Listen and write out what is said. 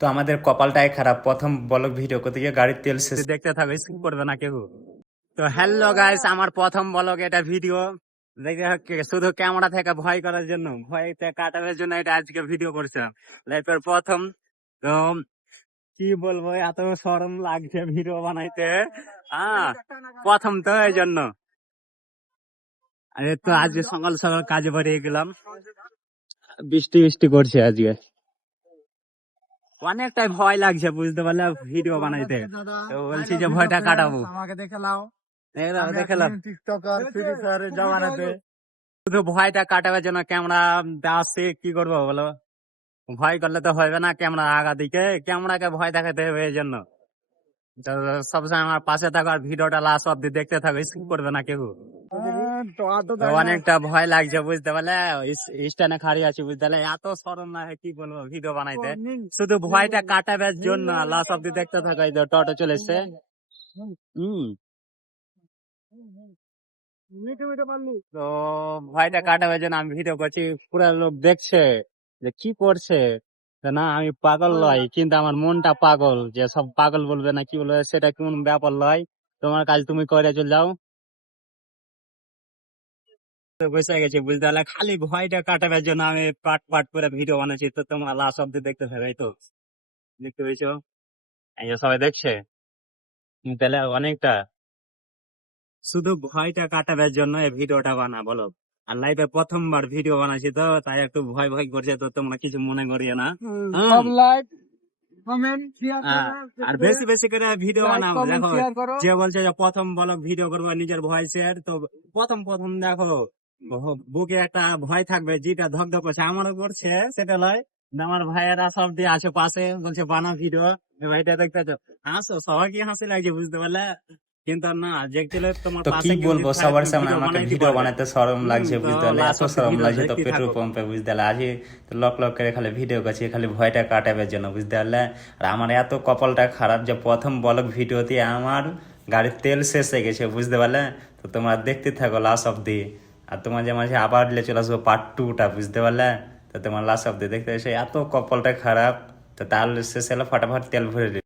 তো আমাদের কপালটাই খারাপ। প্রথম ব্লগ ভিডিও করতে গিয়ে গাড়ির তেল শেষ। দেখতে থাকো, স্কিপ করবে না কেউ। তো হ্যালো গাইস আমার প্রথম ব্লগ এটা ভিডিও। শুধু ক্যামেরা থেকে ভয় করার জন্য, ভয় কাটানোর জন্য এটা আজকে ভিডিও করছিলাম। লাইফের প্রথম। তো কি বলব, এত সরম লাগছে ভিডিও বানাইতে। হ্যাঁ প্রথম তো এই জন্য। আরে তো আজকে সকাল সকাল কাজে বেরিয়ে গেলাম। বৃষ্টি বৃষ্টি করছে আজকে। অনেকটাই ভয় লাগছে বুঝতে পারলে ভিডিও বানাইতে। তো বলছি যে ভয়টা কাটাবো। আমাকে দেখে লাও শুধু ভয়টা কাটাবার জন্য ক্যামেরা আসছে কি করব বলো? ভয় করলে তো হবে না ক্যামেরা আগা দিকে। ক্যামেরাকে ভয় দেখাতে হবে এই জন্য। সবসময় আমার পাশে থাকো আর ভিডিওটা লাস্ট অব্দি দেখতে থাকো স্কিপ করবে না কেউ। অনেকটা ভয় লাগছে বুঝতে পারলে? স্ট্যান্ডে খাড়ি আছি বুঝতে পারলে? এত সরম না কি বলব ভিডিও বানাইতে। শুধু ভয়টা কাটাবার জন্য লাস্ট অব্দি দেখতে থাকো এই টোটো চলে এসছে। হম। তো ভয়টা কাটাবার জন্য আমি ভিডিও করছি পুরো লোক দেখছে যে কি করছে। না আমি পাগল লয় কিন্তু আমার মনটা পাগল যে সব পাগল বলবে না কি বলবে সেটা কোন ব্যাপার লয়? তোমার কাজ তুমি করে চলে যাও। বসে গেছি বুঝতে পারলে খালি ভয়টা কাটাবার জন্য আমি পাট পাট করে ভিডিও বানাচ্ছি। তো তোমরা লাস্ট অব্দি দেখতে তো? দেখতে পেয়েছ? এই যে সবাই দেখছে? তাহলে অনেকটা। শুধু ভয়টা কাটাবার জন্য এই ভিডিওটা বানা বলো। আর প্রথমবার ভিডিও বানাচ্ছি তো তাই একটু ভয় ভয় করছে তো তোমরা কিছু মনে করিও না। আর বেশি বেশি করে ভিডিও বানাও দেখো। যে বলছে যে প্রথম বলো ভিডিও করব নিজের ভয়েসের তো প্রথম প্রথম দেখো। বুকে একটা ভয় থাকবে যেটা ধক ধক করছে আমারও করছে সেটা লয়। আমার ভাইয়েরা সব দিয়ে আছে পাশে বলছে বানা ভিডিও ভাইটা দেখতে হাসো সবাইকে হাসি লাগছে বুঝতে পারলে? কিন্তু না তোমার তো কি বলব সবার সামনে আমাকে ভিডিও বানাতে সরম লাগছে বুঝতে পারলে? এত video লাগছে তো পেট্রোল পাম্পে বুঝতে পারলে? আজ লক লক করে খালি ভিডিও করছি খালি ভয়টা কাটাবার জন্য বুঝতে পারলে? আর আমার এত কপালটা খারাপ যে প্রথম ব্লগ ভিডিওতে আমার গাড়ির তেল শেষ হয়ে গেছে বুঝতে পারলে? তো তোমরা দেখতে থাকো লাস্ট অব্দি আর তো মাঝে মাঝে আবার চলে আসব পার্ট টুটা বুঝতে পারলে তো তোমার লাস্ট অব্দি দেখতে এসে এত কপালটা খারাপ, তো তার শেষ ফাটাফাট তেল ভরে।